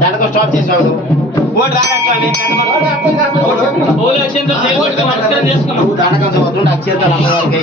దండకం stop చేసావు vote నువ్వు దండకం చదువుతుంటే అక్షేతాలు అమ్మవారికి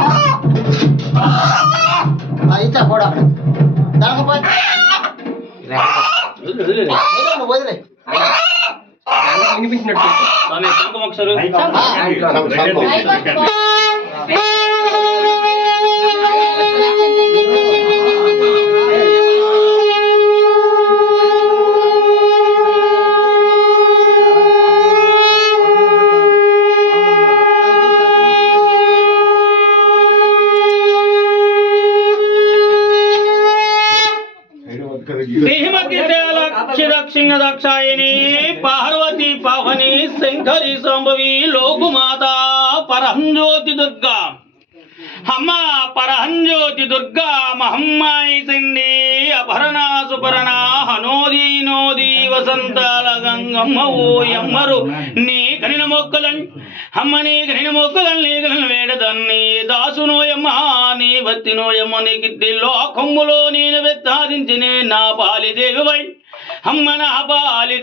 స్వామి, దక్షిణదక్షాయని పార్వతి పవని శంకరి సంభవి లోకుమాత పరంజ్యోతి దుర్గా. అమ్మ పరహంజ్యోతి దుర్గా మహమ్మాయి సండి అపరణ సుపరణ హనోది నోది వసంతాల గంగమ్మ ఓ ఎమ్మరు నీ కనిన మొక్కలన్ అమ్మ నీ కనిన మొక్కలన్ నీ కనిన వేడదన్ని దాసునోయమ్మ నీ వత్తినోయమ్మ నీ గిద్ది లోకమ్ములో నేను వెత్తాదించినే నా పాలిదేవివై అమ్మ నా పాలి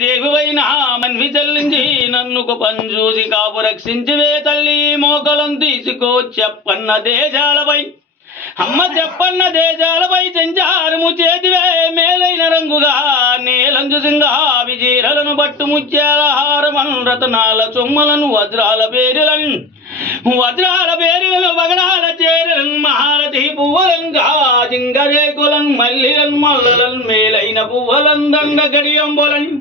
నా మన్వి చెల్లించి నన్ను పంజూసి కాపు రక్షించివే తల్లి మోకలం తీసుకో చెప్పన్న దేశాలపై. అమ్మ చెప్పన్న దేశాలపై చెంచారుము చేతివే మేలైన రంగుగా నీలంజు సింగా విజీరలను బట్టు ముత్యాల రతనాల చొమ్మలను వజ్రాల పేరులను వజ్రాల పేరులను వగడాల చేరలను మహారథి పువ్వలను గాజింగరేకులను మల్లిలన్ మల్లలను మేలైన పువ్వలను దండ గడియంబులను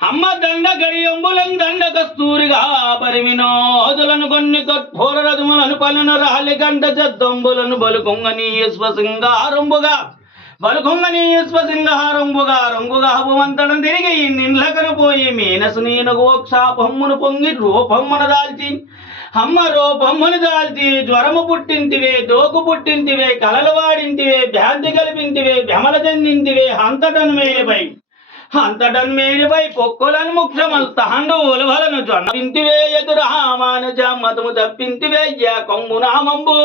అమ్మ దండ గడియంబులను దండ కస్తూరిగా పరిమినోదులను కొన్ని కఠోర రథములను పలున రాలి గంట చెద్దంబులను బలుకొంగని సింగారంబుగా. బలుకొంగని సింగారంబుగా రంగుగా భువంతడం తిరిగి నిన్లకను పోయి మీనసు నీనగు ఒక్షాపమ్మును పొంగి రూపమ్మను దాల్చి. అమ్మ రూపమ్మను దాల్చి జ్వరము పుట్టింటివే దోకు పుట్టింటివే కలలు వాడింటివే భ్రాంతి కలిపింటివే భ్రమల చెందింటివే అంతటను మేలుపై అంతటన్ మేనిపై పొక్కులను ముఖ్యమల్ తాండవులు వలను జొన్నవింటివే ఎదురు మానుజ మతము తప్పింటివే యా కొంగు నామంబు.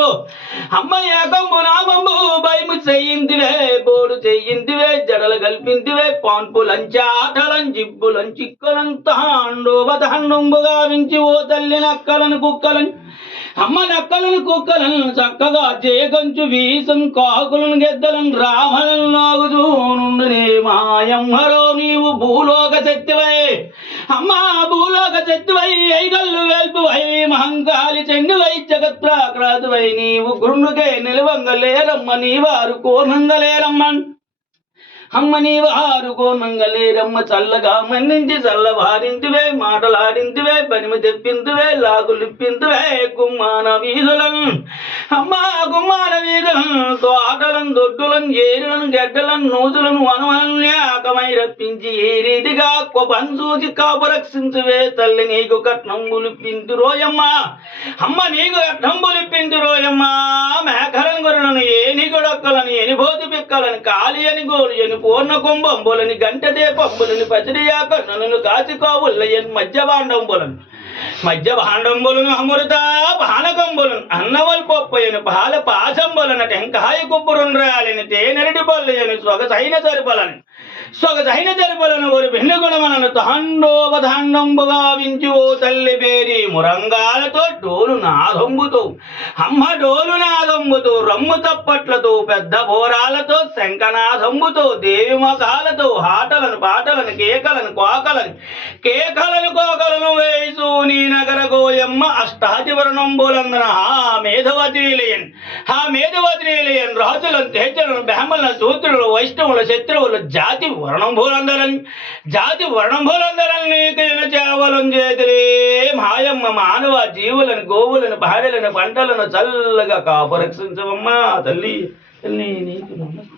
అమ్మ యా కొంగు నామంబు భయము చెయ్యింటివే బోడు చెయ్యింటివే జడలు కల్పింటివే పాన్పులంచాటలం జిబ్బులం చిక్కలం తాండోవ తాండొంబుగా వించి ఓ తల్లి నక్కలను కుక్కలను అమ్మ నక్కలను కుక్కలను చక్కగా చేకంచు వీసం కాకులను గెద్దలను రామలను నాగుతూ నుండునే మాయమ్మరో శక్తివై ఐగల్లు వెల్పువై మహంకాళి చెండువై జగత్ప్రాకృతువై నీవు గుండుకే నిలవంగలేరమ్మ నీవారు కోనంగలేరమ్మన్ అమ్మ నీవు ఆరుకోనంగలేరమ్మ చల్లగా మన్నించి చల్లవారింటివే మాటలాడింటివే పనిమి తెప్పింతువే లాగులిప్పింతువే గుమ్మాన వీధులం. అమ్మా గుమ్మాన వీధులం తోటలం దొడ్డులను ఏరులను గడ్డలను నూతులను వనవలను ఏకమై రప్పించి ఏ రీతిగా పంచూచి కాపు రక్షించువే తల్లి నీకు కట్నంబులు రోయమ్మా. అమ్మ నీకు కట్నంబులు రోయమ్మా. మేకరం గొర్రెలను ఏని గొడొక్కలను ఎనిబోతు పిక్కలను కాలి అని గోలు ఎని పూర్ణ కుంభంబులని గంట దీపంబులని పసిడియా కన్నులను కాచికోవుల్లయన్ మధ్య భాండంబులను మధ్య భాండంబులను అమృత పానకంబులను అన్నవల్ పొప్పయను పాల పాశంబులను టెంకాయ కుబ్బురుండ్రాలని తేనెరటి బొల్లయని సొగసైన సరిపలని. సొగసైన జరుపులను ఒరు భిన్న గుణములను తాండోపతాండంబుగా వించు ఓ తల్లి పేరి మురంగాలతో డోలు నాదొంబుతూ అమ్మ డోలు నాదొంబుతూ రమ్ము తప్పట్లతో పెద్ద బోరాలతో శంఖనాదొంబుతో దేవి మకాలతో ఆటలను పాటలను కేకలను కోకలను కేకలను కోకలను వేసు నీ నగర గోయమ్మ అష్టాచివరణంబులందన అష్టాది వర్ణంబులందన. ఆ మేధవ ఆ రాజులను తేజలను బ్రాహ్మణుల శూద్రులు వైష్ణవుల శత్రువులు జాతి వర్ణంబులందరని జాతి వర్ణంబులందరని నీకు చేవలం చేతిరే మాయమ్మ మానవ జీవులను గోవులను భార్యలను పంటలను చల్లగా కాపు రక్షించవమ్మా తల్లి తల్లి నీకు నమస్కారం.